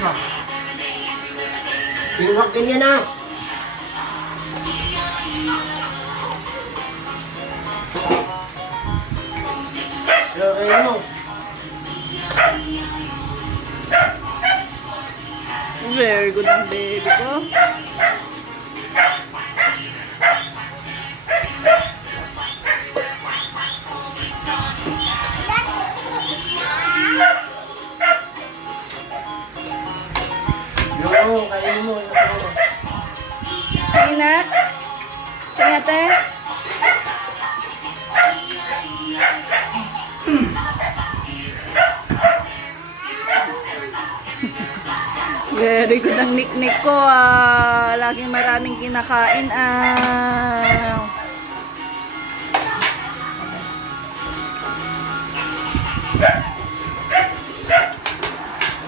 ba? Huwag ganyan na. Okay mo. Very good ang baby ko. Yo, kainin mo. Ina. Tingate. Very good ang niknik ko ah. Laging maraming kinakain ah.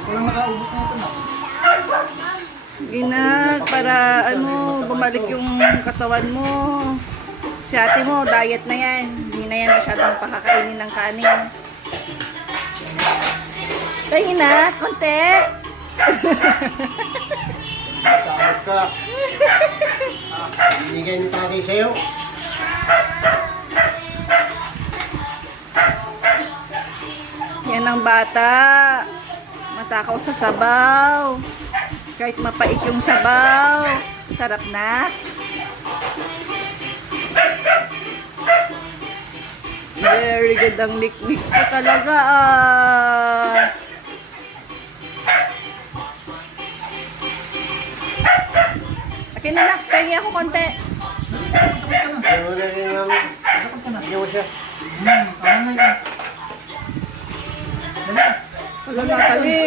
Walang nakaubos na ito na. Ina, para ano, bumalik yung katawan mo. Si ate mo, diet na yan. Hindi na yan masyadong pakakainin ng kanin. Tayo na, konti. Takot ka. Binigay ni tatay sa'yo. Yan ang bata. Matakaw sa sabaw. Kahit mapait yung sabaw. Sarap na. Very good ang niknik ko talaga ah. Akin na nak, pengi ako konti. Ayaw na rin namin. Ayaw siya. Ano na yan? Wala na kali.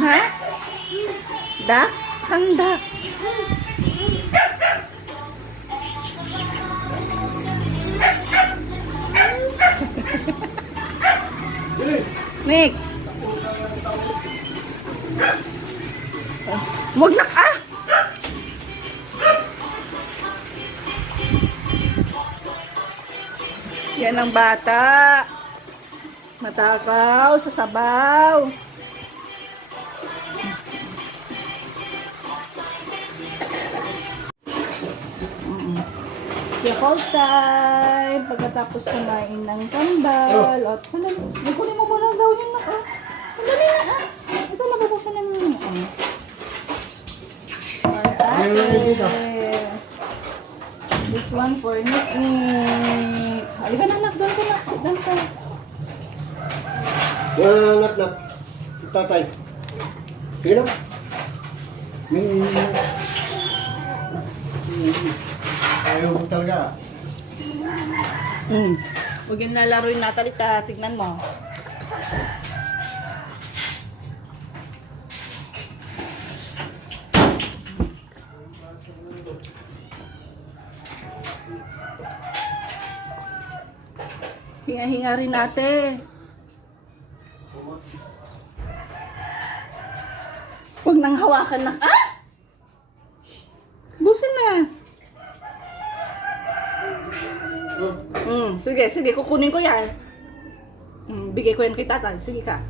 Ha? Dak? Saan dak? Nick. Wag na ka. Yan ang bata. Matakaw sa sabaw. Yakult time. Pagkatapos kumain ng kambal. O, sandali. Nagkunin mo muna daw yun na. Sandali na. Ito, nababusan na nyo. Alright. This one for Nick. Halika na, nak. Doon ka, nak. Sit down ka. Nat. Tatay. Sige lang. Ayaw mo talaga. Huwag yung lalaro yung Natalita. Tignan mo. Hinga-hinga rin natin. Huwag nang hawakan na. Ah! Busin na. Sige, kukunin ko yan. Bigay ko yan kay tatay. Sige ka.